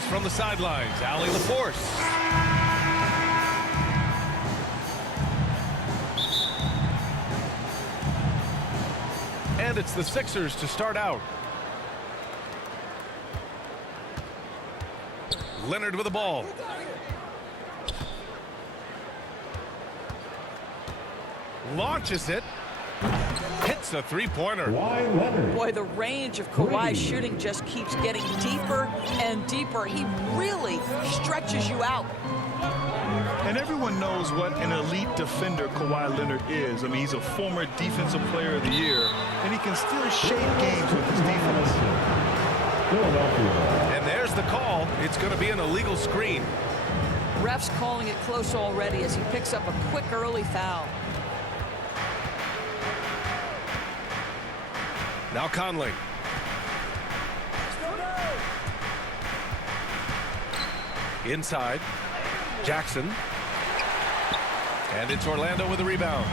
this from the sidelines. Allie LaForce. And it's the Sixers to start out. Leonard with the ball. Launches it. Hits a three-pointer. Boy, the range of Kawhi's shooting just keeps getting deeper and deeper. He really stretches you out. And everyone knows what an elite defender Kawhi Leonard is. I mean, he's a former Defensive Player of the Year, and he can still shape games with his defense. And there's the call. It's going to be an illegal screen. Ref's calling it close already as he picks up a quick early foul. Now Conley. Inside. Jackson. And it's Orlando with a rebound.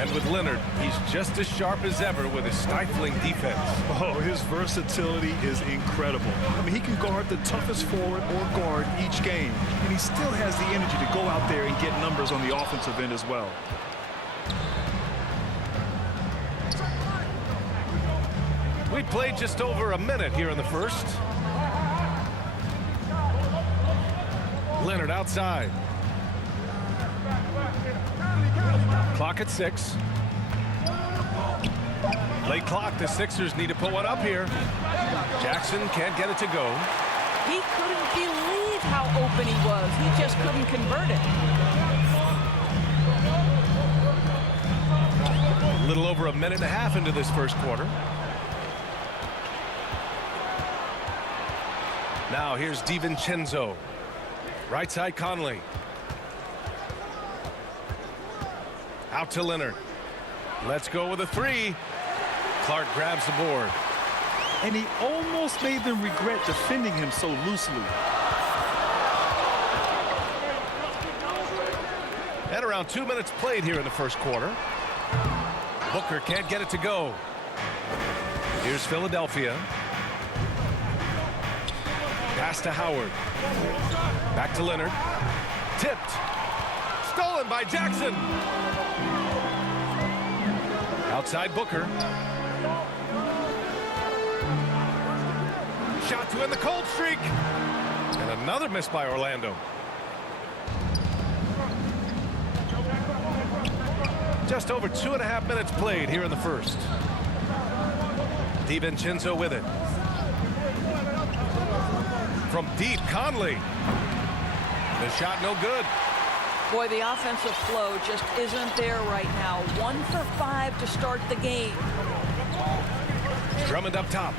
And with Leonard, he's just as sharp as ever with his stifling defense. Oh, his versatility is incredible. I mean, he can guard the toughest forward or guard each game, and he still has the energy to go out there and get numbers on the offensive end as well. We played just over a minute here in the first. Leonard outside. Clock at 6. Late clock. The Sixers need to put one up here. Jackson can't get it to go. He couldn't believe how open he was. He just couldn't convert it. A little over a minute and a half into this first quarter. Now here's DiVincenzo. Right side Conley. Out to Leonard. Let's go with a three. Clark grabs the board. And he almost made them regret defending him so loosely. And around 2 minutes played here in the first quarter. Booker can't get it to go. Here's Philadelphia. Pass to Howard. Back to Leonard. Tipped. Stolen by Jackson. Outside Booker. Shot to end the cold streak. And another miss by Orlando. Just over 2.5 minutes played here in the first. DiVincenzo with it. From deep, Conley. The shot no good. Boy, the offensive flow just isn't there right now. 1 for 5 to start the game. Drummond up top.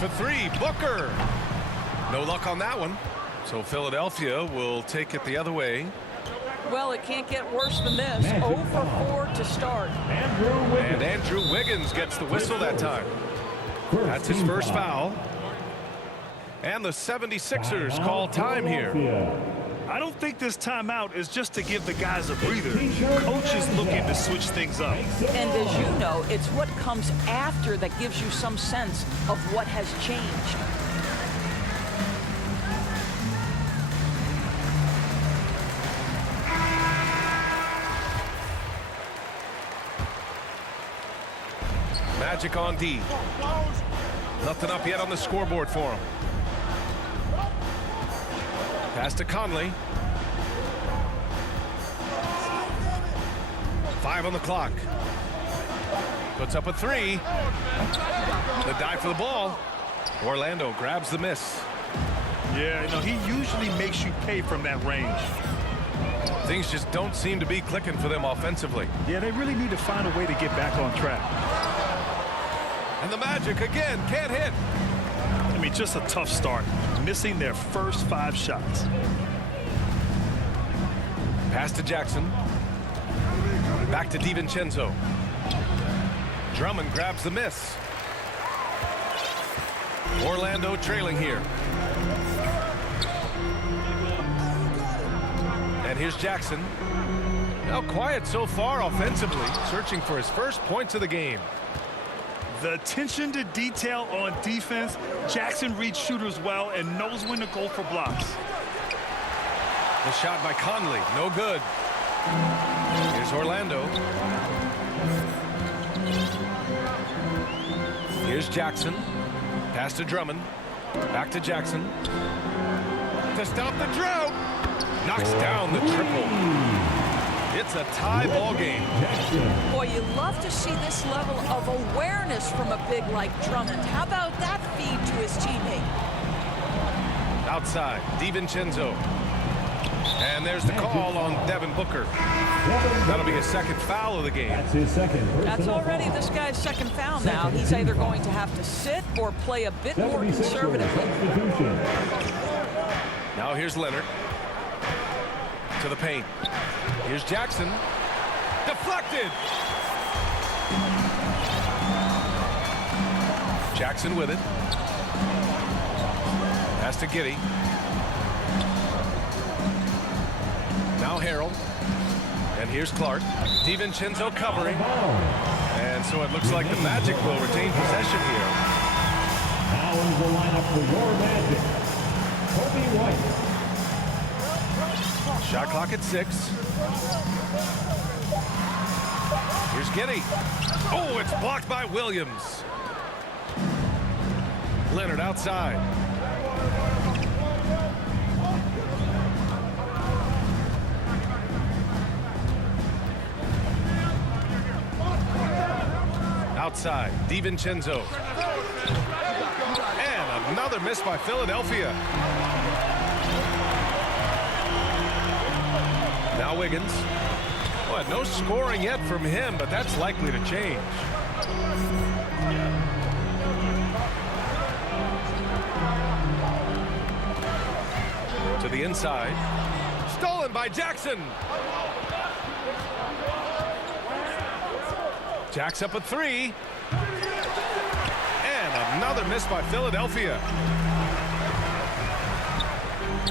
For three, Booker. No luck on that one. So Philadelphia will take it the other way. Well, it can't get worse than this. 0 for 4 to start. And Andrew Wiggins gets the whistle that time. That's his first foul. And the 76ers call time here. I don't think this timeout is just to give the guys a breather. Coach is looking to switch things up. And as you know, it's what comes after that gives you some sense of what has changed. Magic on D. Nothing up yet on the scoreboard for him. Pass to Conley. 5 on the clock. Puts up a three. The dive for the ball. Orlando grabs the miss. Yeah, you know, he usually makes you pay from that range. Things just don't seem to be clicking for them offensively. Yeah, they really need to find a way to get back on track. And the Magic again can't hit. I mean, just a tough start. Missing their first 5 shots. Pass to Jackson. Back to DiVincenzo. Drummond grabs the miss. Orlando trailing here. And here's Jackson. Now quiet so far offensively, searching for his first points of the game. The attention to detail on defense. Jackson reads shooters well and knows when to go for blocks. The shot by Conley, no good. Here's Orlando. Here's Jackson. Pass to Drummond. Back to Jackson. To stop the drought. Knocks down the triple. It's a tie ball game. Boy, you love to see this level of awareness from a big like Drummond. How about that feed to his teammate? Outside, DiVincenzo. And there's the call on Devin Booker. That'll be his second foul of the game. That's his second. That's already this guy's second foul now. He's either going to have to sit or play a bit more conservatively. Now here's Leonard. To the paint. Here's Jackson. Deflected. Jackson with it. Pass to Giddey. Now Harrell. And here's Clark. DiVincenzo covering. And so it looks like the Magic will retain possession here. Now in the lineup for your Magic, Kobe White. Shot clock at 6. Here's Giddey. Oh, it's blocked by Williams. Leonard outside. Outside, DiVincenzo. And another miss by Philadelphia. Now Wiggins. Well, no scoring yet from him, but that's likely to change. To the inside. Stolen by Jackson. Jack's up a 3. And another miss by Philadelphia.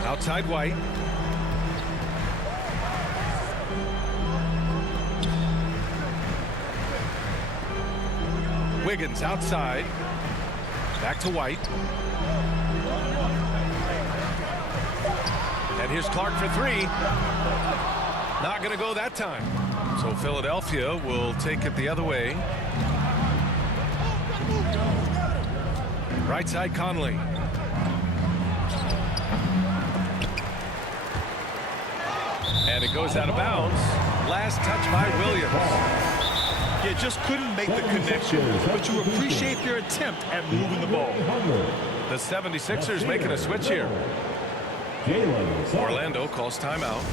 Outside White. Wiggins outside. Back to White. And here's Clark for 3. Not going to go that time. So Philadelphia will take it the other way. Right side Conley. And it goes out of bounds. Last touch by Williams. You just couldn't make the connection, but you appreciate their attempt at moving the ball. The 76ers making a switch here. Orlando calls timeout.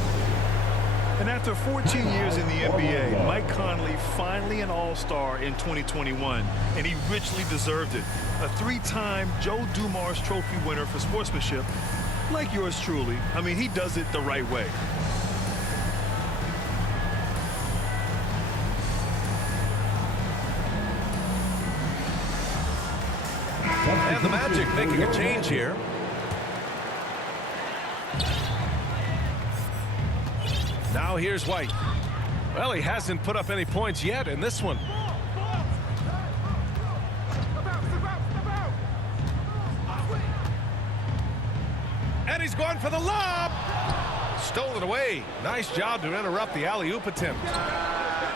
And after 14 years in the NBA, Mike Conley finally an all-star in 2021, and he richly deserved it. A 3-time Joe Dumars Trophy winner for sportsmanship, like yours truly. I mean, he does it the right way. And the Magic making a change here. Now here's White. Well, he hasn't put up any points yet in this one. And he's going for the lob. Stolen away. Nice job to interrupt the alley-oop attempt.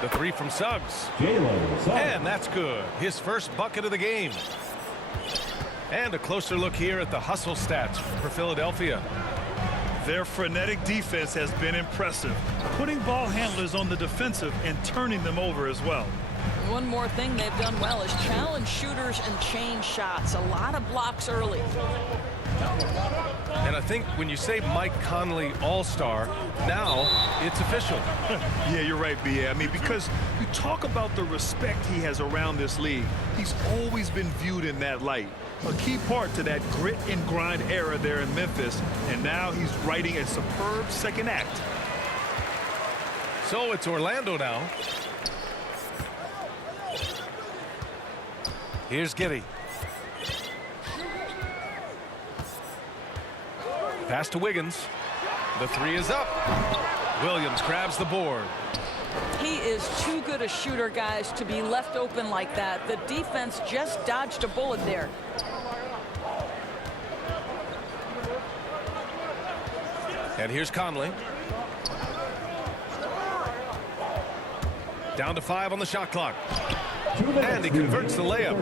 The 3 from Suggs. And that's good. His first bucket of the game. And a closer look here at the hustle stats for Philadelphia. Their frenetic defense has been impressive, putting ball handlers on the defensive and turning them over as well. One more thing they've done well is challenge shooters and change shots. A lot of blocks early. And I think when you say Mike Conley all-star, now it's official. Yeah, you're right, B.A. I mean, because you talk about the respect he has around this league. He's always been viewed in that light. A key part to that grit and grind era there in Memphis, and now he's writing a superb second act. So it's Orlando now. Here's Giddey. Pass to Wiggins. The 3 is up. Williams grabs the board. He is too good a shooter, guys, to be left open like that. The defense just dodged a bullet there. And here's Conley. Down to 5 on the shot clock. And he converts the layup.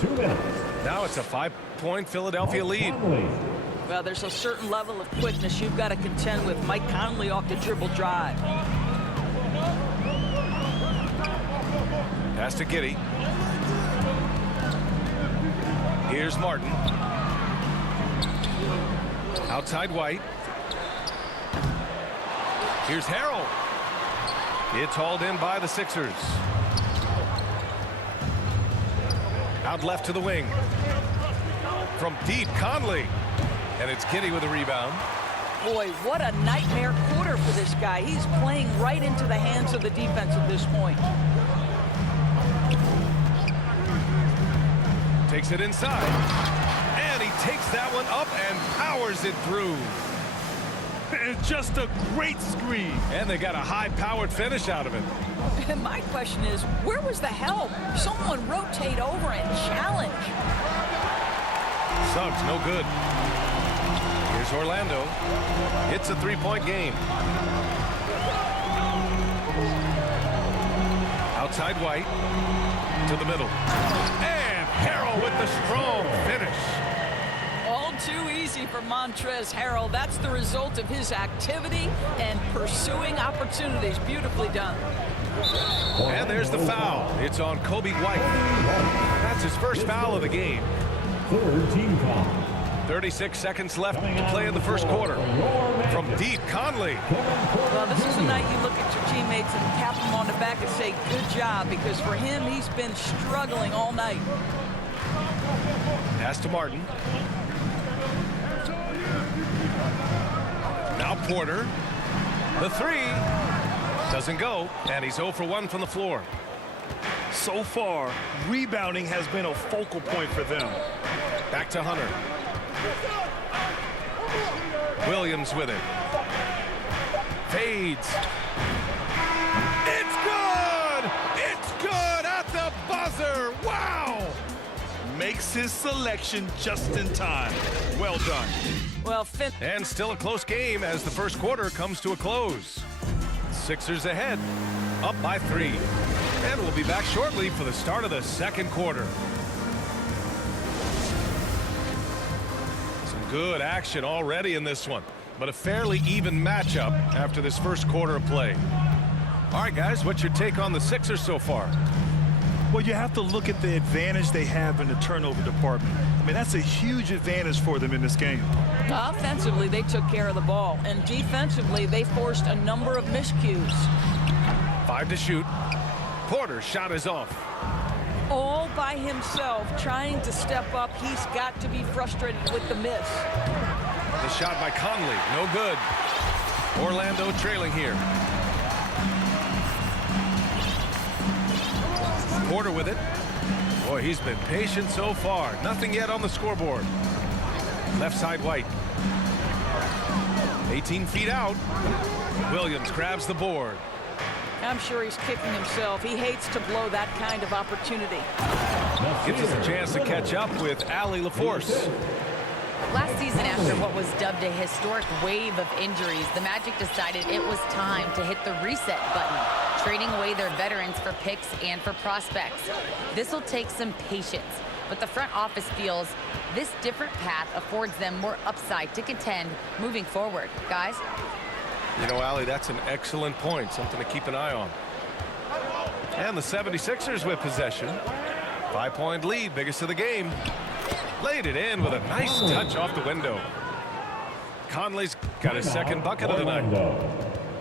2 minutes. Now it's a 5-point Philadelphia lead. Well, there's a certain level of quickness you've got to contend with. Mike Conley off the dribble drive. Pass to Giddey. Here's Martin. Outside White. Here's Harrell. It's hauled in by the Sixers. Out left to the wing. From deep, Conley. And it's Giddey with a rebound. Boy, what a nightmare quarter for this guy. He's playing right into the hands of the defense at this point. Takes it inside. And he takes that one up and powers it through. It's just a great screen. And they got a high-powered finish out of it. And my question is, where was the help? Someone rotate over and challenge. Suggs, no good. Here's Orlando. It's a 3-point game. Outside White. To the middle. And Harrell with the strong finish. All too easy for Montrezl Harrell. That's the result of his activity and pursuing opportunities. Beautifully done. And there's the foul. It's on Kobe White. That's his first foul of the game. 3rd team foul. 36 seconds left to play in the first quarter. From deep, Conley. Well, this is the night you look at your teammates and tap them on the back and say, good job, because for him, he's been struggling all night. Pass to Martin. Now Porter. The 3 doesn't go, and he's 0 for 1 from the floor. So far, rebounding has been a focal point for them. Back to Hunter. Williams with it. Fades. It's good! It's good at the buzzer! Wow! Makes his selection just in time. Well done. Well, And still a close game as the first quarter comes to a close. Sixers ahead, up by 3. And we'll be back shortly for the start of the second quarter. Some good action already in this one, but a fairly even matchup after this first quarter of play. All right, guys, what's your take on the Sixers so far? Well, you have to look at the advantage they have in the turnover department. I mean, that's a huge advantage for them in this game. offensively, they took care of the ball, and defensively, they forced a number of miscues. 5 to shoot. Porter's shot is off. All by himself, trying to step up. He's got to be frustrated with the miss. The shot by Conley, no good. Orlando trailing here. Porter with it. Boy, he's been patient so far. Nothing yet on the scoreboard. Left side White. 18 feet out. Williams grabs the board. I'm sure he's kicking himself. He hates to blow that kind of opportunity. Gives us a chance to catch up with Allie LaForce. Last season, after what was dubbed a historic wave of injuries, the Magic decided it was time to hit the reset button, trading away their veterans for picks and for prospects. This will take some patience, but the front office feels this different path affords them more upside to contend moving forward. Guys? You know, Allie, that's an excellent point. Something to keep an eye on. And the 76ers with possession. 5-point lead, biggest of the game. Laid it in with a nice touch off the window. Conley's got his second bucket of the night.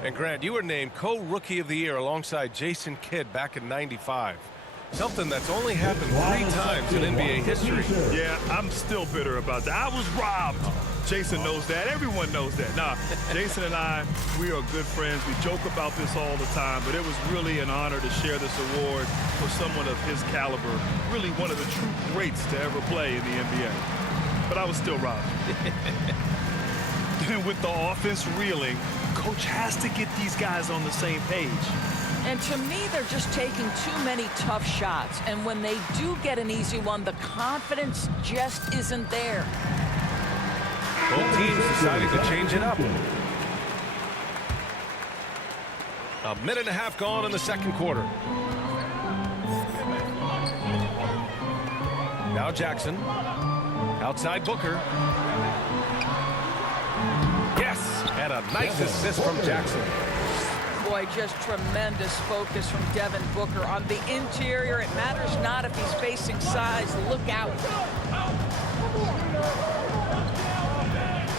And Grant, you were named co-rookie of the year alongside Jason Kidd back in '95. Something that's only happened 3 times in NBA history. Yeah, I'm still bitter about that. I was robbed. Jason knows that. Everyone knows that. Nah, Jason and I, we are good friends. We joke about this all the time, but it was really an honor to share this award for someone of his caliber. Really one of the true greats to ever play in the NBA. But I was still robbed. And with the offense reeling, coach has to get these guys on the same page. And to me, they're just taking too many tough shots. And when they do get an easy one, the confidence just isn't there. Both teams deciding to change it up. A minute and a half gone in the second quarter. Now Jackson. Outside Booker. Yes! And a nice assist from Jackson. Boy, just tremendous focus from Devin Booker. On the interior, it matters not if he's facing size. Look out.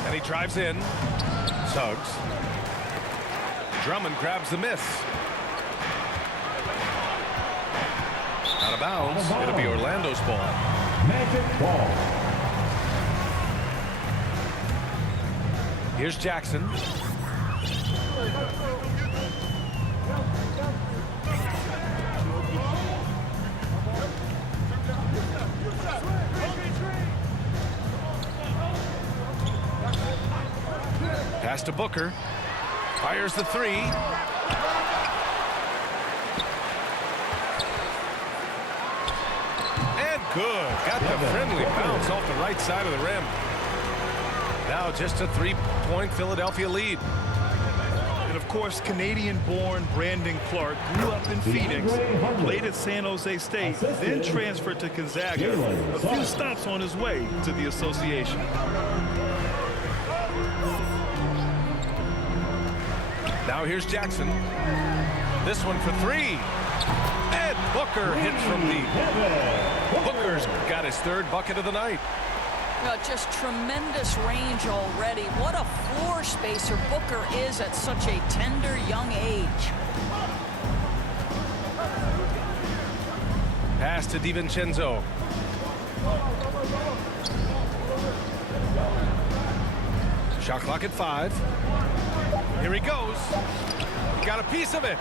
And he drives in. Suggs. Drummond grabs the miss. Out of bounds. It'll be Orlando's ball. Magic ball. Here's Jackson. Pass to Booker. Fires the three. And good. Got the friendly bounce off the right side of the rim. Now just a three-point Philadelphia lead. And of course, Canadian-born Brandon Clark grew up in Phoenix, played at San Jose State, then transferred to Gonzaga. A few stops on his way to the association. Now here's Jackson. This one for three. And Booker hits from deep. Booker's got his third bucket of the night. Just tremendous range already. What a floor spacer Booker is at such a tender young age. Pass to DiVincenzo. Shot clock at 5. Here he goes. Got a piece of it.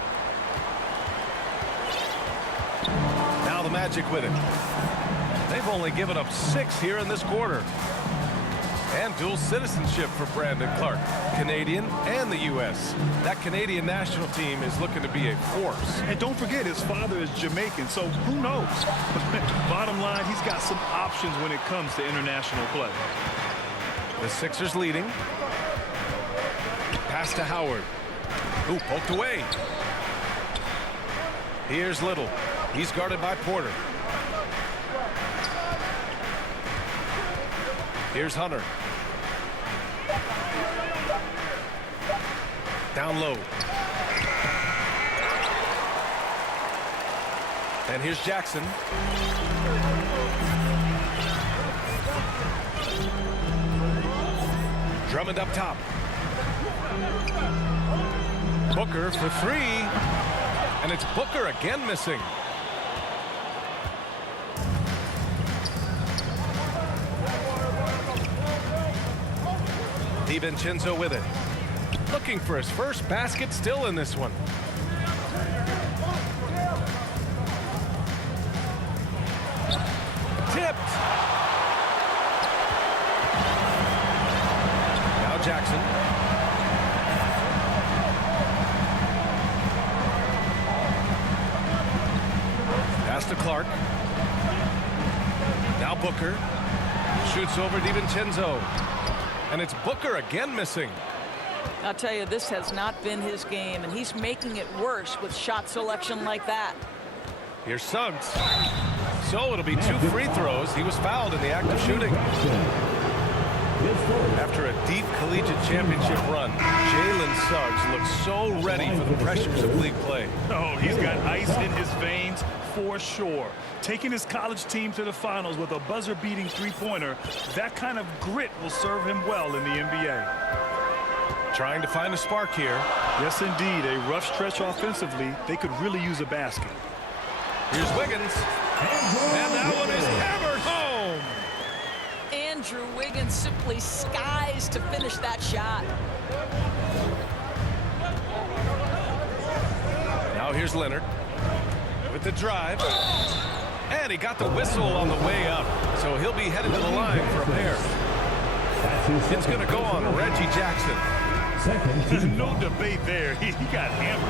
Now the Magic with it. They've only given up 6 here in this quarter. And dual citizenship for Brandon Clark. Canadian and the U.S. That Canadian national team is looking to be a force. And don't forget, his father is Jamaican, so who knows? Bottom line, he's got some options when it comes to international play. The Sixers leading. Pass to Howard. Ooh, poked away. Here's Little. He's guarded by Porter. Here's Hunter. Down low. And here's Jackson. Drummond up top. Booker for 3. And it's Booker again missing. DiVincenzo with it. Looking for his first basket still in this one. Tipped. Now Jackson. Pass to Clark. Now Booker. Shoots over DiVincenzo. And it's Booker again missing. I'll tell you, this has not been his game, and he's making it worse with shot selection like that. Here's Suggs. So it'll be 2 free throws. He was fouled in the act of shooting. After a deep collegiate championship run, Jalen Suggs looks so ready for the pressures of league play. Oh, he's got ice in his veins for sure. Taking his college team to the finals with a buzzer-beating three-pointer, that kind of grit will serve him well in the NBA. Trying to find a spark here. Yes, indeed. A rough stretch offensively. They could really use a basket. Here's Wiggins. And that one is hammered home. Andrew Wiggins simply skies to finish that shot. Now here's Leonard with the drive. And he got the whistle on the way up. So he'll be headed to the line for a pair. It's going to go on Reggie Jackson. No debate there. He got hammered.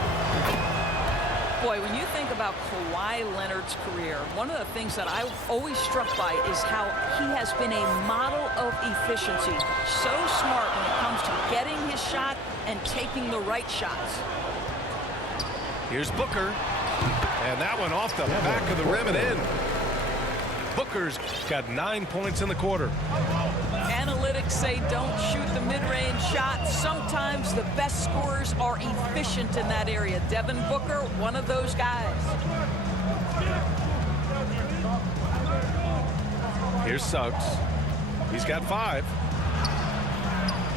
Boy, when you think about Kawhi Leonard's career, one of the things that I'm always struck by is how he has been a model of efficiency. So smart when it comes to getting his shot and taking the right shots. Here's Booker. And that one off the back of the rim and in. Booker's got 9 points in the quarter. Analytics say don't shoot the mid-range shot. Sometimes the best scorers are efficient in that area. Devin Booker, one of those guys. Here's Suggs. He's got 5.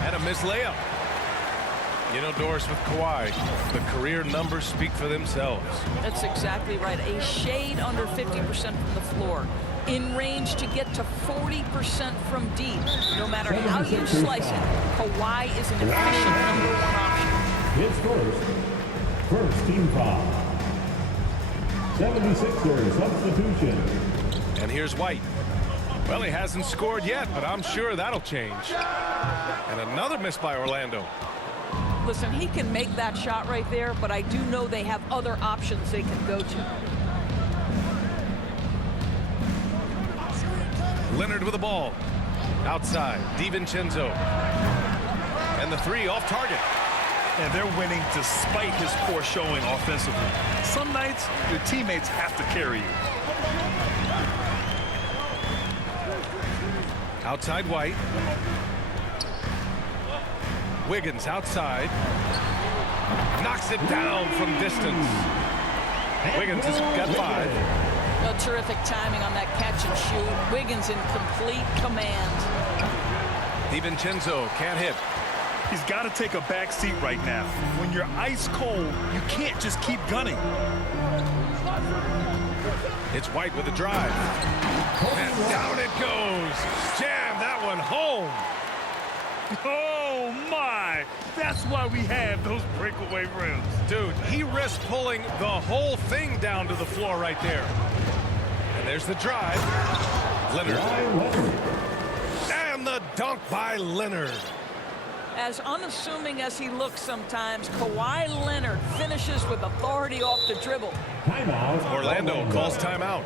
And a missed layup. You know, Doris, with Kawhi, the career numbers speak for themselves. That's exactly right. A shade under 50% from the floor. In range to get to 40% from deep. No matter how you slice it, Kawhi is an efficient #1 option. His first team foul. 76ers substitution. And here's White. Well, he hasn't scored yet, but I'm sure that'll change. And another miss by Orlando. Listen, he can make that shot right there, but I do know they have other options they can go to. Leonard with the ball. Outside, DiVincenzo. And the 3 off target. And they're winning despite his poor showing offensively. Some nights, your teammates have to carry you. Outside White. Wiggins outside. Knocks it down from distance. Wiggins has got 5. No, terrific timing on that catch and shoot. Wiggins in complete command. DiVincenzo can't hit. He's got to take a back seat right now. When you're ice cold, you can't just keep gunning. It's White with the drive. And down it goes. Jam that one home. Oh, my. That's why we have those breakaway rims. Dude, he risked pulling the whole thing down to the floor right there. And there's the drive. Leonard. And the dunk by Leonard. As unassuming as he looks sometimes, Kawhi Leonard finishes with authority off the dribble. Timeout. Orlando calls timeout.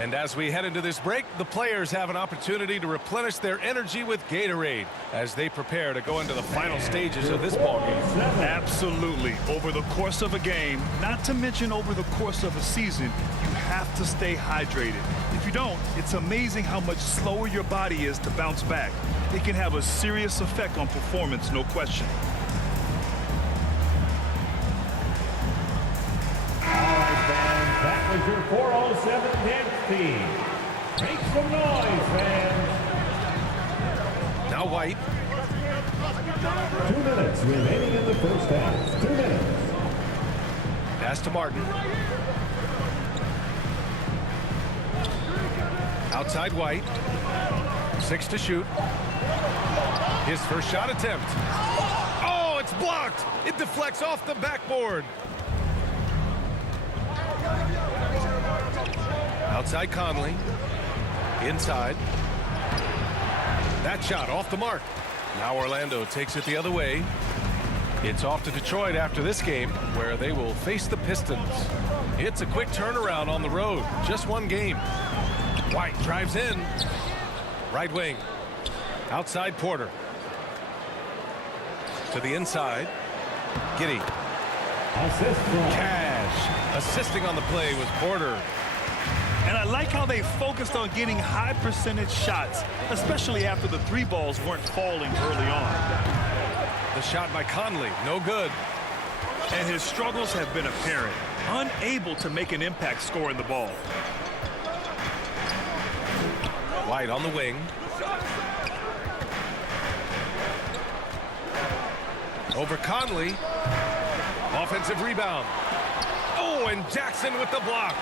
And as we head into this break, the players have an opportunity to replenish their energy with Gatorade as they prepare to go into the final stages of this ballgame. Absolutely. Over the course of a game, not to mention over the course of a season, you have to stay hydrated. If you don't, it's amazing how much slower your body is to bounce back. It can have a serious effect on performance, no question. That was your 407 dance team. Make some noise, fans. Now White. 2 minutes remaining in the first half. 2 minutes. Pass to Martin. Outside White. 6 to shoot. His first shot attempt. Oh, it's blocked. It deflects off the backboard. Outside Conley. Inside. That shot off the mark. Now Orlando takes it the other way. It's off to Detroit after this game, where they will face the Pistons. It's a quick turnaround on the road. Just one game. White drives in. Right wing. Outside Porter. To the inside. Giddey. Assist from Cash. Assisting on the play was Porter. And I like how they focused on getting high percentage shots, especially after the 3 balls weren't falling early on. The shot by Conley, no good. And his struggles have been apparent, unable to make an impact scoring the ball. White on the wing. Over Conley. Offensive rebound. Oh, and Jackson with the block.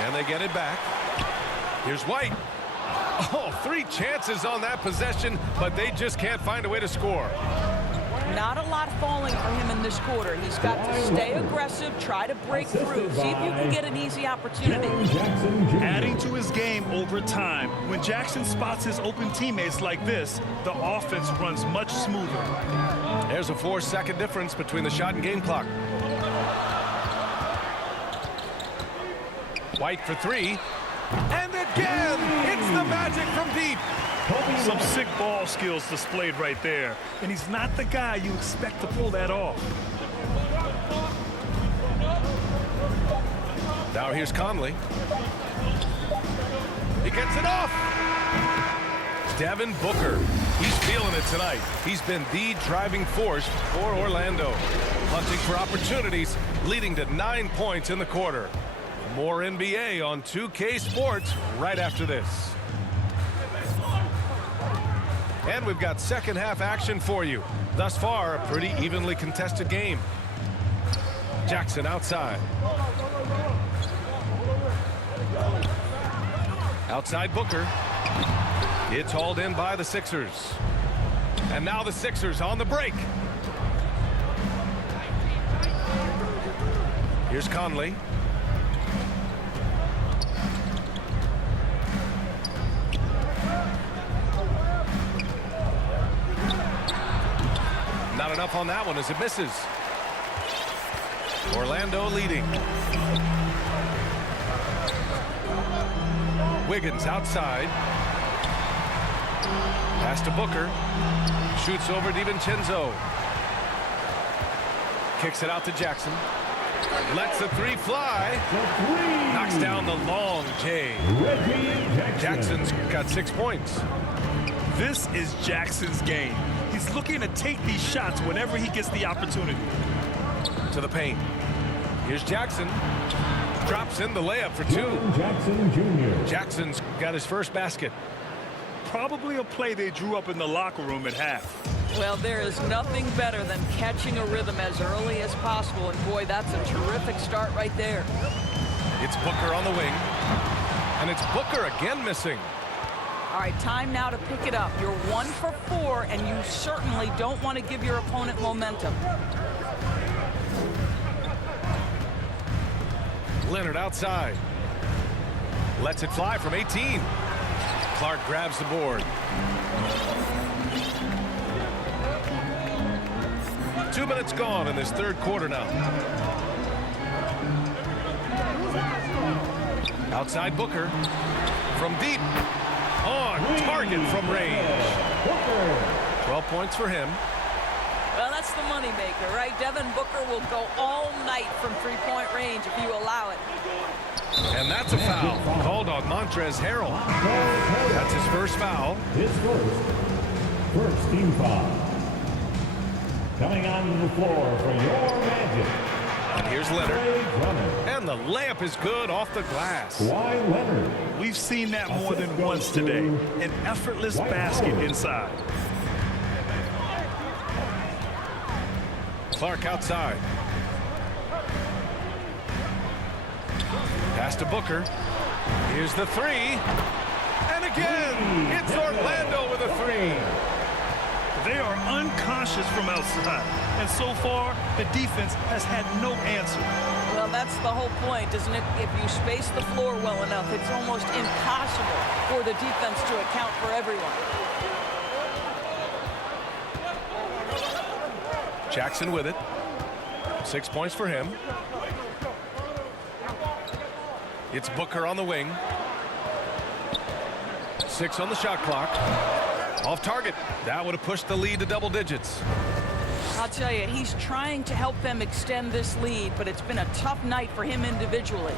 And they get it back. Here's White. Oh, 3 chances on that possession, but they just can't find a way to score. Not a lot falling for him in this quarter. He's got to stay aggressive, try to break through, see if you can get an easy opportunity. Adding to his game over time. When Jackson spots his open teammates like this, the offense runs much smoother. There's a 4-second difference between the shot and game clock. White for three. And again, it's the Magic from deep. Some sick ball skills displayed right there. And he's not the guy you expect to pull that off. Now here's Conley. He gets it off. Devin Booker. He's feeling it tonight. He's been the driving force for Orlando. Hunting for opportunities, leading to 9 points in the quarter. More NBA on 2K Sports right after this. And we've got second half action for you. Thus far, a pretty evenly contested game. Jackson outside. Outside Booker. It's hauled in by the Sixers. And now the Sixers on the break. Here's Conley. Not enough on that one as it misses. Orlando leading. Wiggins outside. Pass to Booker. Shoots over DiVincenzo. Kicks it out to Jackson. Lets the three fly. Knocks down the long J. Jackson's got 6 points. This is Jackson's game. He's looking to take these shots whenever he gets the opportunity. To the paint. Here's Jackson. Drops in the layup for two. Jackson Jr. Jackson's got his first basket. Probably a play they drew up in the locker room at half. Well, there is nothing better than catching a rhythm as early as possible. And boy, that's a terrific start right there. It's Booker on the wing. And it's Booker again missing. All right, time now to pick it up. You're 1 for 4, and you certainly don't want to give your opponent momentum. Leonard outside. Lets it fly from 18. Clark grabs the board. 2 minutes gone in this third quarter now. Outside Booker. From deep. On target from range. 12 points for him. Well, that's the moneymaker, right? Devin Booker will go all night from three-point range if you allow it. And that's a foul called on Montrezl Harrell. That's his first foul. His first team foul. Coming onto the floor for your Magic. And here's Leonard. And the layup is good off the glass. Kawhi Leonard. We've seen that more than once today. An effortless basket inside. Clark outside. Pass to Booker. Here's the three. And again, it's Orlando with a three. They are unconscious from outside. And so far, the defense has had no answer. Well, that's the whole point, isn't it? If you space the floor well enough, it's almost impossible for the defense to account for everyone. Jackson with it. 6 points for him. It's Booker on the wing. 6 on the shot clock. Off target. That would have pushed the lead to double digits. I'll tell you, he's trying to help them extend this lead, but it's been a tough night for him individually.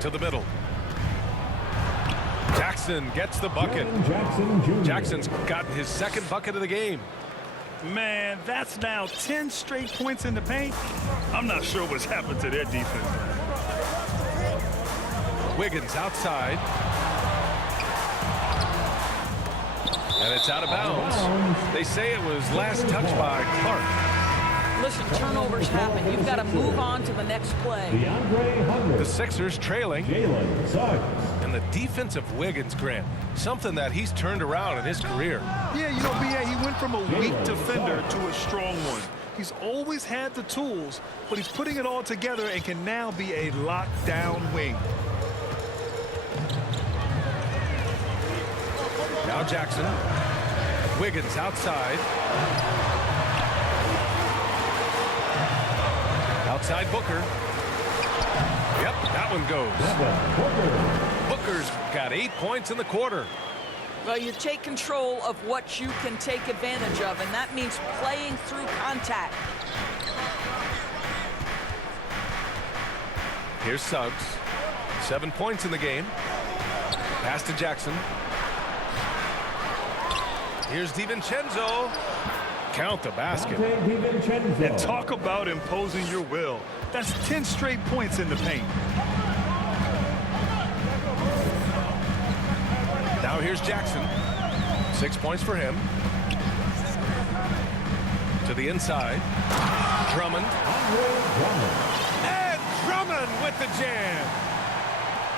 To the middle. Jackson gets the bucket. Jackson Jr. Jackson's gotten his second bucket of the game. Man, that's now 10 straight points in the paint. I'm not sure what's happened to their defense. Wiggins outside. And it's out of bounds. They say it was last touched by Clark. Listen, turnovers happen. You've got to move on to the next play. DeAndre Hunter. The Sixers trailing. Jalen Suggs. And the defense of Wiggins, Grant, something that he's turned around in his career. Yeah, you know, B.A., he went from a weak defender to a strong one. He's always had the tools, but he's putting it all together and can now be a lockdown wing. Now Jackson. Wiggins outside. Outside Booker. Yep, that one goes. Booker's got 8 points in the quarter. Well, you take control of what you can take advantage of, and that means playing through contact. Here's Suggs. 7 points in the game. Pass to Jackson. Here's DiVincenzo. Count the basket. And talk about imposing your will. That's 10 straight points in the paint. Now here's Jackson. 6 points for him. To the inside. Drummond. And Drummond with the jam.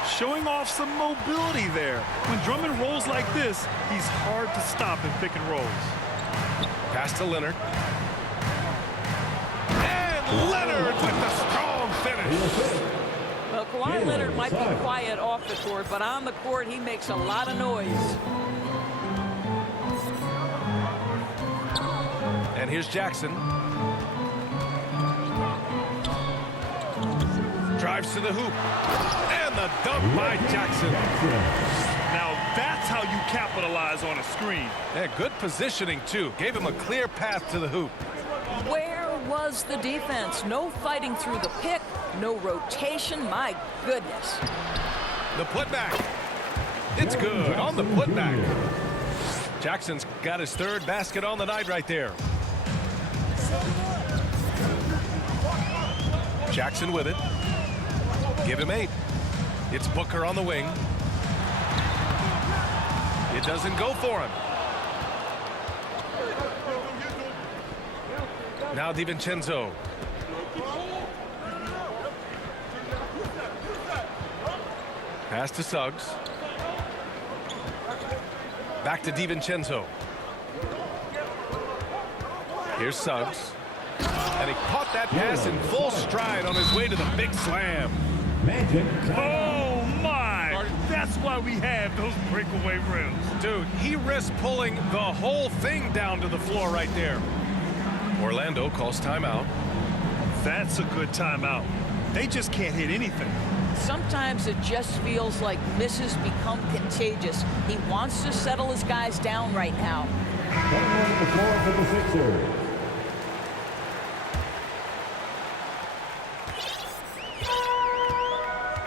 Showing off some mobility there. When Drummond rolls like this, he's hard to stop in pick and rolls. Pass to Leonard. And Leonard with the strong finish. Well, Kawhi Leonard might be quiet off the court, but on the court, he makes a lot of noise. And here's Jackson. Drives to the hoop. And the dunk by Jackson. Now that's how you capitalize on a screen. Yeah, good positioning, too. Gave him a clear path to the hoop. Where was the defense? No fighting through the pick, no rotation. My goodness. The putback. It's good on the putback. Jackson's got his 3rd basket on the night right there. Jackson with it. Give him 8. It's Booker on the wing. It doesn't go for him. Now DiVincenzo. Pass to Suggs. Back to DiVincenzo. Here's Suggs. And he caught that pass in full stride on his way to the big slam. Oh, my! That's why we have those breakaway rims. Dude, he risked pulling the whole thing down to the floor right there. Orlando calls timeout. That's a good timeout. They just can't hit anything. Sometimes it just feels like misses become contagious. He wants to settle his guys down right now. Coming on the floor for the Sixers.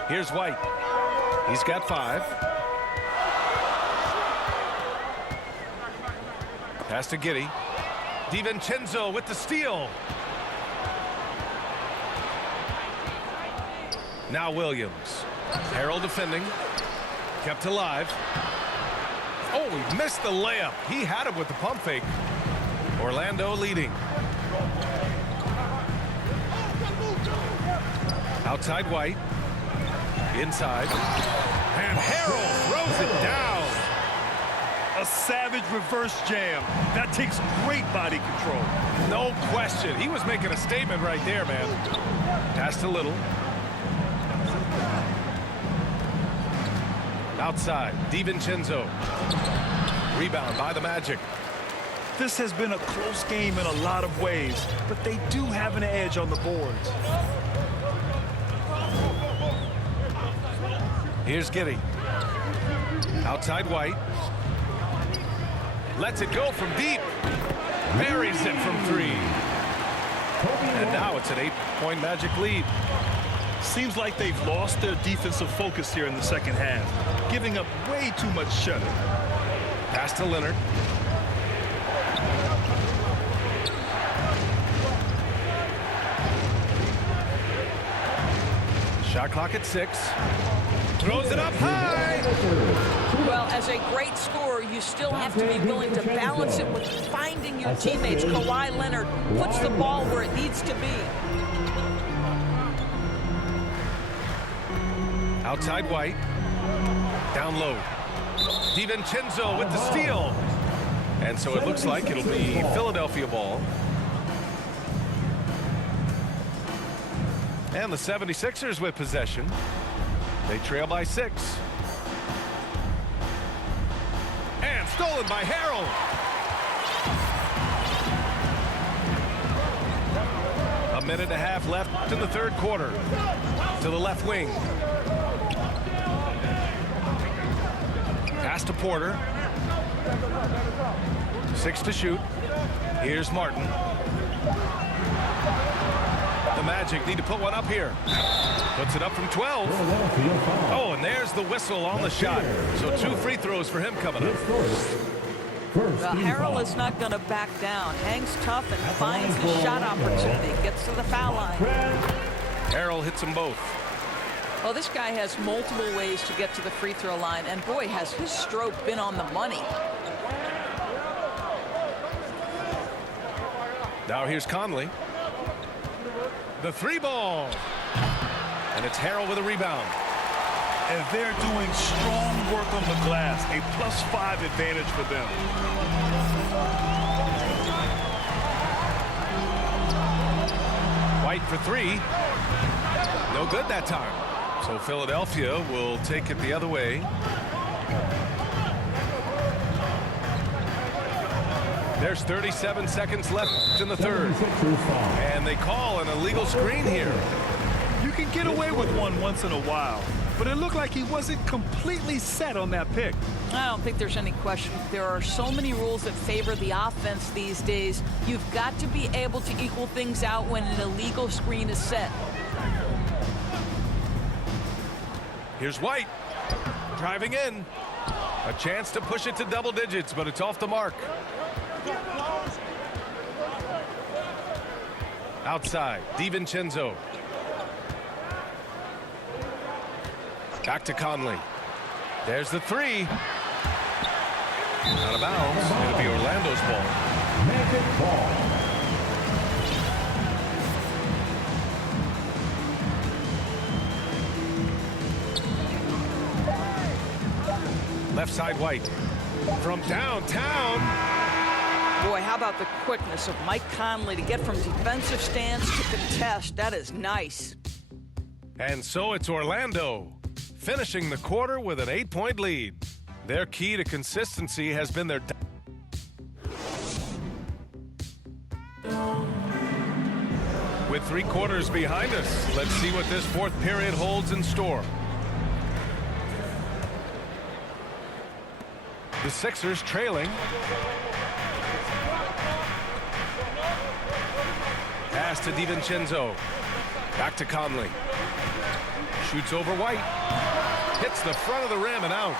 Here's White. He's got 5. Pass to Giddey. DiVincenzo with the steal. Now Williams. Harrell defending. Kept alive. Oh, he missed the layup. He had him with the pump fake. Orlando leading. Outside White. Inside. And Harrell throws it down. A savage reverse jam. That takes great body control. No question. He was making a statement right there, man. Pass to Little. Outside. DiVincenzo. Rebound by the Magic. This has been a close game in a lot of ways, but they do have an edge on the boards. Here's Giddey. Outside White. Lets it go from deep. Buries it from 3. And now it's an 8-point Magic lead. Seems like they've lost their defensive focus here in the second half, giving up way too much shutting. Pass to Leonard. Shot clock at 6. Throws it up high. Well, as a great scorer, you still have to be willing to balance it with finding your teammates. Kawhi Leonard puts the ball where it needs to be. Outside White. Down low. DiVincenzo with the steal. And so it looks like it'll be Philadelphia ball. And the 76ers with possession. They trail by 6. And stolen by Harrell. A minute and a half left in the third quarter. To the left wing. Pass to Porter. 6 to shoot. Here's Martin. The Magic need to put one up here. Puts it up from 12. Oh, and there's the whistle on the shot. So 2 free throws for him coming up. Well, Harrell is not going to back down. Hangs tough and finds the shot opportunity. Gets to the foul line. Harrell hits them both. Well, this guy has multiple ways to get to the free throw line. And boy, has his stroke been on the money. Now here's Conley. The 3-ball. And it's Harrell with a rebound. And they're doing strong work on the glass. A +5 advantage for them. White for 3. No good that time. So Philadelphia will take it the other way. There's 37 seconds left in the third. And they call an illegal screen here. You can get away with one once in a while, but it looked like he wasn't completely set on that pick. I don't think there's any question. There are so many rules that favor the offense these days. You've got to be able to equal things out when an illegal screen is set. Here's White. Driving in. A chance to push it to double digits, but it's off the mark. Outside, DiVincenzo. Back to Conley. There's the 3. Out of bounds. It'll be Orlando's ball. Magic ball. Left side, White. From downtown. Boy, how about the quickness of Mike Conley to get from defensive stance to contest. That is nice. And so it's Orlando, finishing the quarter with an 8-point lead. Their key to consistency has been their... With 3 quarters behind us, let's see what this 4th period holds in store. The Sixers trailing. Pass to DiVincenzo. Back to Conley. Shoots over White. Hits the front of the rim and out.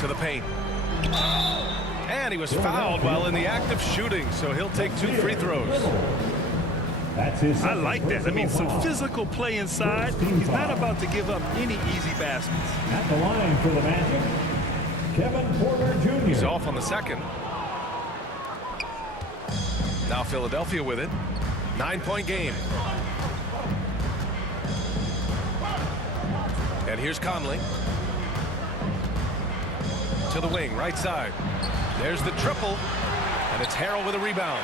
To the paint. And he was fouled while in the act of shooting, so he'll take 2 free throws. That's his. I like that. I mean, some foul. physical play inside. He's not about to give up any easy baskets. At the line for the Magic, Kevin Porter Jr. He's off on the second. Now Philadelphia with it. 9-point game. And here's Conley. To the wing, right side. There's the triple. And it's Harrell with a rebound.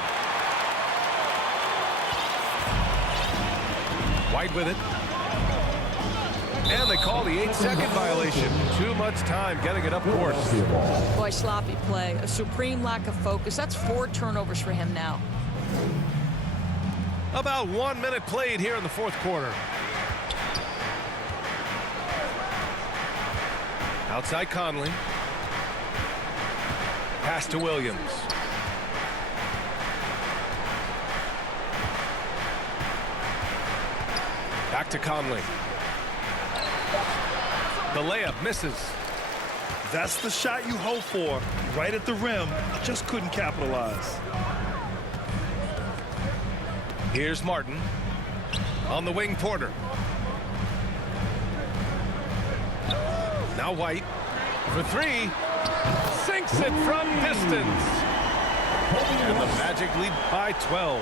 White with it. And they call the 8-second violation. Too much time getting it up court. Boy, sloppy play. A supreme lack of focus. That's 4 turnovers for him now. About 1 minute played here in the 4th quarter. Outside Conley. Pass to Williams. Back to Conley. The layup misses. That's the shot you hope for. Right at the rim. Just couldn't capitalize. Here's Martin. On the wing, Porter. Now White. For 3. Sinks it from distance. And the Magic lead by 12.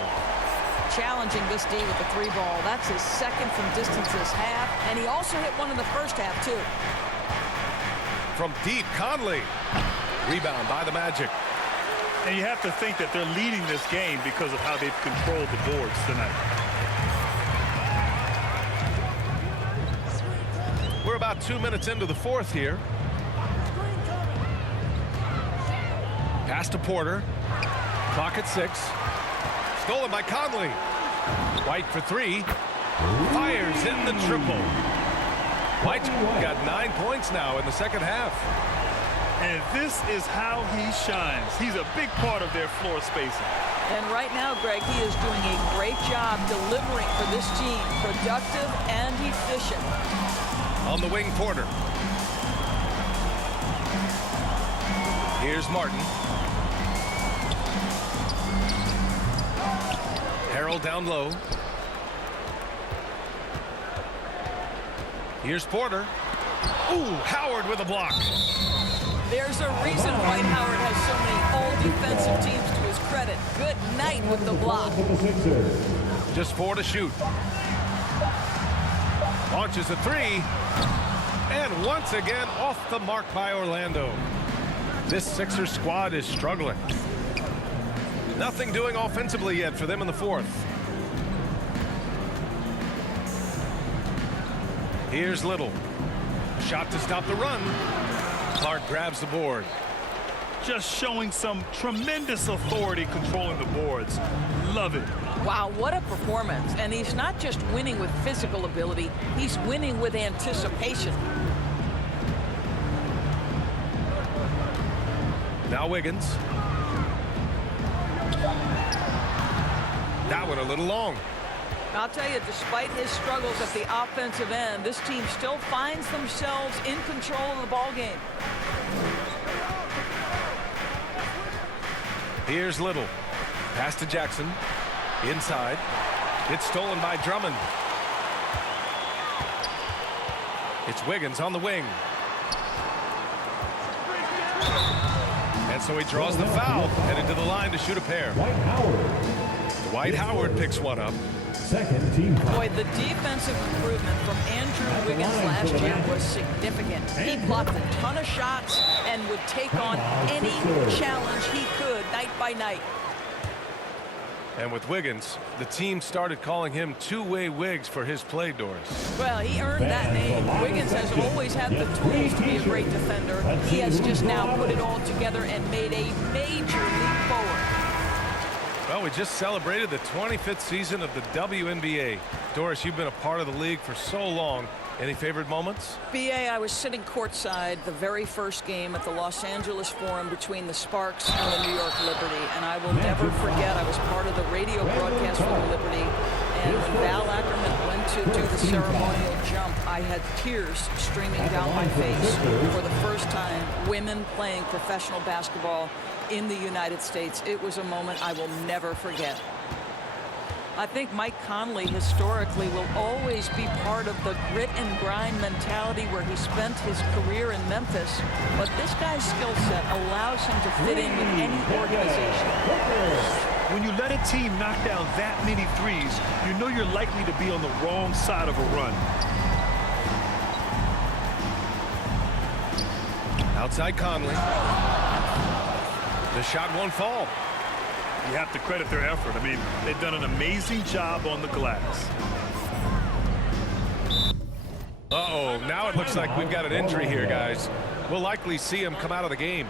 Challenging this D with the 3-ball. That's his second from distance this half. And he also hit one in the first half, too. From deep, Conley. Rebound by the Magic. And you have to think that they're leading this game because of how they've controlled the boards tonight. We're about 2 minutes into the fourth here. Pass to Porter. Clock at 6. Stolen by Conley. White for 3. Fires in the triple. White's got 9 points now in the second half. And this is how he shines. He's a big part of their floor spacing. And right now, Greg, he is doing a great job delivering for this team. Productive and efficient. On the wing, Porter. Here's Martin. Harrell down low. Here's Porter. Ooh, Howard with a block. There's a reason Dwight Howard has so many all-defensive teams to his credit. Good night with the block. Just 4 to shoot. Launches a 3. And once again, off the mark by Orlando. This Sixers squad is struggling. Nothing doing offensively yet for them in the fourth. Here's Little. Shot to stop the run. Clark grabs the board. Just showing some tremendous authority controlling the boards. Love it. Wow, what a performance. And he's not just winning with physical ability, he's winning with anticipation. Now Wiggins. That one a little long. I'll tell you, despite his struggles at the offensive end, this team still finds themselves in control of the ball game. Here's Little. Pass to Jackson. Inside. It's stolen by Drummond. It's Wiggins on the wing. And so he draws the foul, headed to the line to shoot a pair. Dwight Howard picks one up. Second team foul. Boy, the defensive improvement from Andrew Wiggins last year was significant. He blocked a ton of shots and would take on any challenge he could night by night. And with Wiggins, the team started calling him two-way Wiggs for his play, Doris. Well, he earned that name. Wiggins has always had the tools to be a great defender. He has just now put it all together and made a major leap forward. Well, we just celebrated the 25th season of the WNBA. Doris, you've been a part of the league for so long. Any favorite moments? BA, I was sitting courtside the very first game at the Los Angeles Forum between the Sparks and the New York Liberty, and I will never forget I was part of the radio broadcast for the Liberty, and when Val Ackerman went to do the ceremonial jump, I had tears streaming down my face for the first time, women playing professional basketball in the United States. It was a moment I will never forget. I think Mike Conley historically will always be part of the grit and grind mentality where he spent his career in Memphis, but this guy's skill set allows him to fit in with any organization. When you let a team knock down that many threes, you know you're likely to be on the wrong side of a run. Outside Conley. The shot won't fall. You have to credit their effort. I mean, they've done an amazing job on the glass. Uh-oh, now it looks like we've got an injury here, guys. We'll likely see him come out of the game.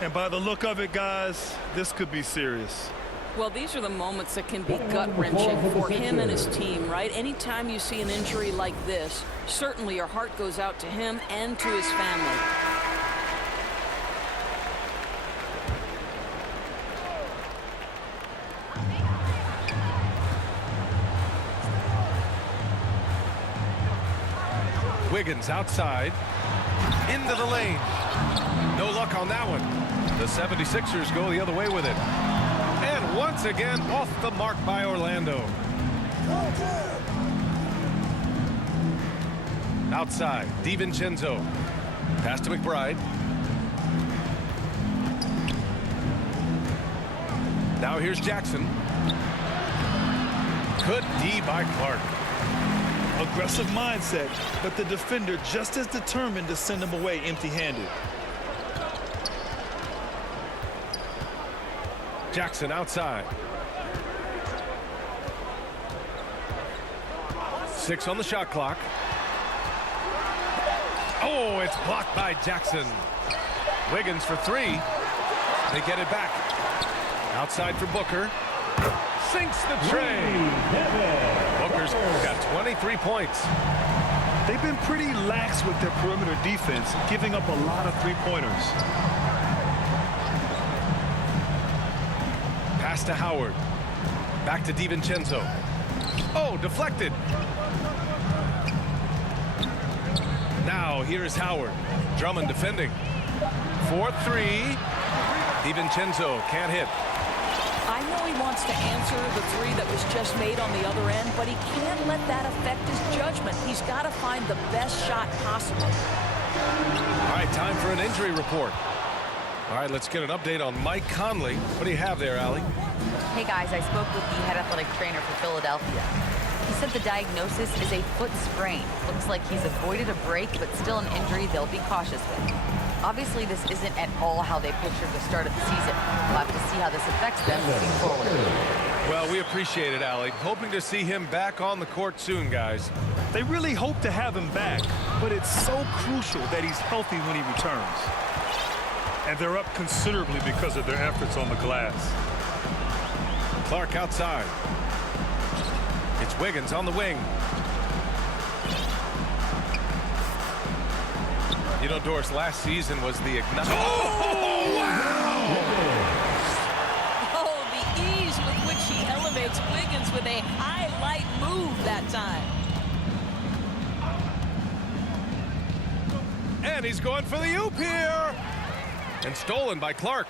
And by the look of it, guys, this could be serious. Well, these are the moments that can be gut-wrenching for him and his team, right? Anytime you see an injury like this, certainly your heart goes out to him and to his family. Wiggins outside, into the lane. No luck on that one. The 76ers go the other way with it. And once again, off the mark by Orlando. Outside, DiVincenzo. Pass to McBride. Now here's Jackson. Good D by Clark. Aggressive mindset, but the defender just as determined to send him away empty-handed. Jackson outside. 6 on the shot clock. Oh, it's blocked by Jackson. Wiggins for three. They get it back. Outside for Booker. Sinks the tray. Booker's got 23 points. They've been pretty lax with their perimeter defense, giving up a lot of three-pointers. Pass to Howard. Back to DiVincenzo. Oh, deflected. Now here's Howard. Drummond defending. 4-3. DiVincenzo can't hit. I know he wants to answer the three that was just made on the other end, but he can't let that affect his judgment. He's got to find the best shot possible. All right, time for an injury report. All right, let's get an update on Mike Conley. What do you have there, Allie? Hey guys, I spoke with the head athletic trainer for Philadelphia. He said the diagnosis is a foot sprain. Looks like he's avoided a break, but still an injury they'll be cautious with. Obviously, this isn't at all how they pictured the start of the season. We'll have to see how this affects them moving forward. Well, we appreciate it, Allie. Hoping to see him back on the court soon, guys. They really hope to have him back, but it's so crucial that he's healthy when he returns. And they're up considerably because of their efforts on the glass. Clark outside. It's Wiggins on the wing. You know, Doris, last season was the ignite. Oh, wow! Oh, the ease with which he elevates Wiggins with a highlight move that time. And he's going for the oop here. And stolen by Clark.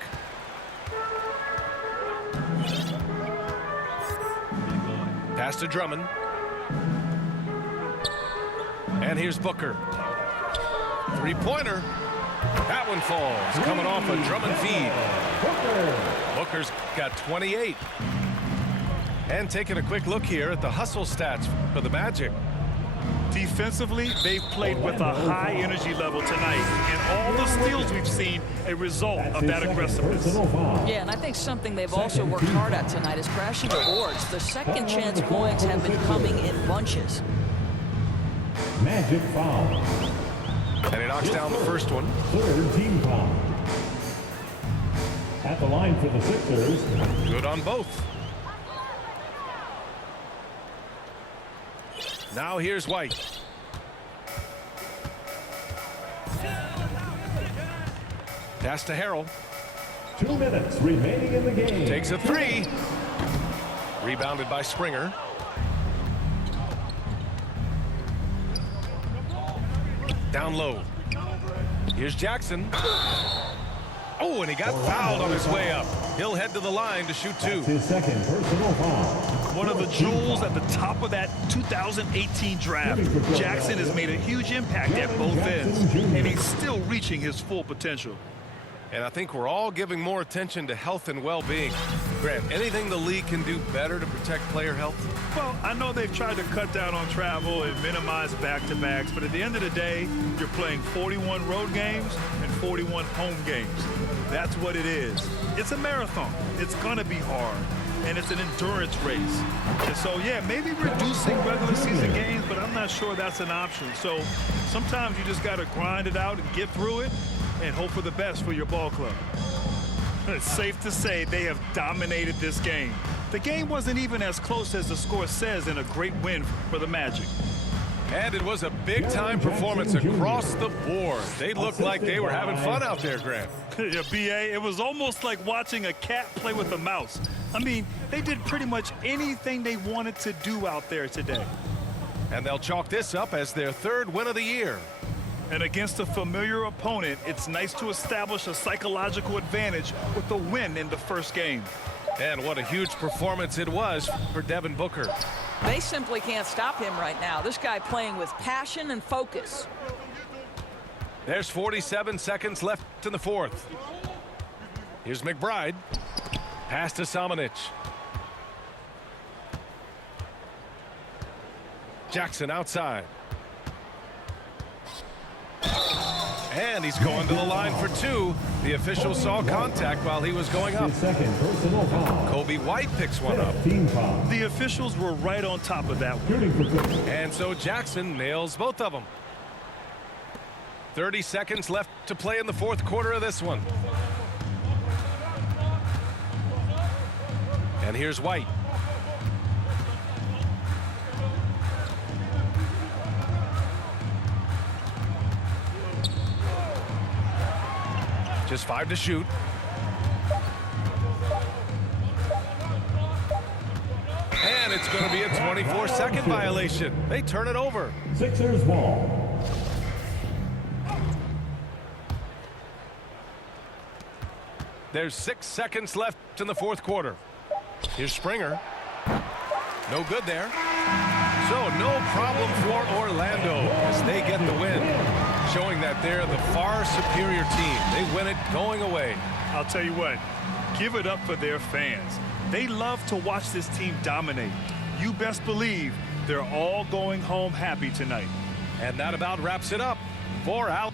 Pass to Drummond. And here's Booker. Three-pointer. That one falls. Coming off a Drummond feed. Booker's got 28. And taking a quick look here at the hustle stats for the Magic. Defensively, they've played with a high energy level tonight, and all the steals we've seen a result of that aggressiveness. Yeah, and I think something they've also worked hard at tonight is crashing the boards. The second chance points have been coming in bunches. Magic foul. And he knocks down the first one. Third team foul. At the line for the Sixers. Good on both. Now here's White. Pass to Harrell. 2 minutes remaining in the game. Takes a three. Rebounded by Springer. Down low. Here's Jackson. Oh, and he got fouled on his way up. He'll head to the line to shoot two. That's his second personal foul. One of the jewels at the top of that 2018 draft. Jackson has made a huge impact at both ends, and he's still reaching his full potential. And I think we're all giving more attention to health and well-being. Grant, anything the league can do better to protect player health? Well, I know they've tried to cut down on travel and minimize back-to-backs, but at the end of the day, you're playing 41 road games and 41 home games. That's what it is. It's a marathon. It's going to be hard, and it's an endurance race. And so, yeah, maybe reducing regular season games, but I'm not sure that's an option. So sometimes you just got to grind it out and get through it and hope for the best for your ball club. It's safe to say they have dominated this game. The game wasn't even as close as the score says in a great win for the Magic. And it was a big-time performance across the board. They looked like they were having fun out there, Grant. Yeah, B.A., it was almost like watching a cat play with a mouse. I mean, they did pretty much anything they wanted to do out there today. And they'll chalk this up as their third win of the year. And against a familiar opponent, it's nice to establish a psychological advantage with a win in the first game. And what a huge performance it was for Devin Booker. They simply can't stop him right now. This guy playing with passion and focus. There's 47 seconds left in the fourth. Here's McBride. Pass to Samanic. Jackson outside. And he's going to the line for two. The official saw contact while he was going up. His second personal foul. Kobe White picks one up. Team foul. The officials were right on top of that one. Shooting for 6. And so Jackson nails both of them. 30 seconds left to play in the fourth quarter of this one. And here's White. Just 5 to shoot. And it's going to be a 24-second violation. They turn it over. Sixers ball. There's 6 seconds left in the fourth quarter. Here's Springer. No good there. So no problem for Orlando as they get the win, showing that they're the far superior team. They win it going away. I'll tell you what, give it up for their fans. They love to watch this team dominate. You best believe they're all going home happy tonight. And that about wraps it up for Al.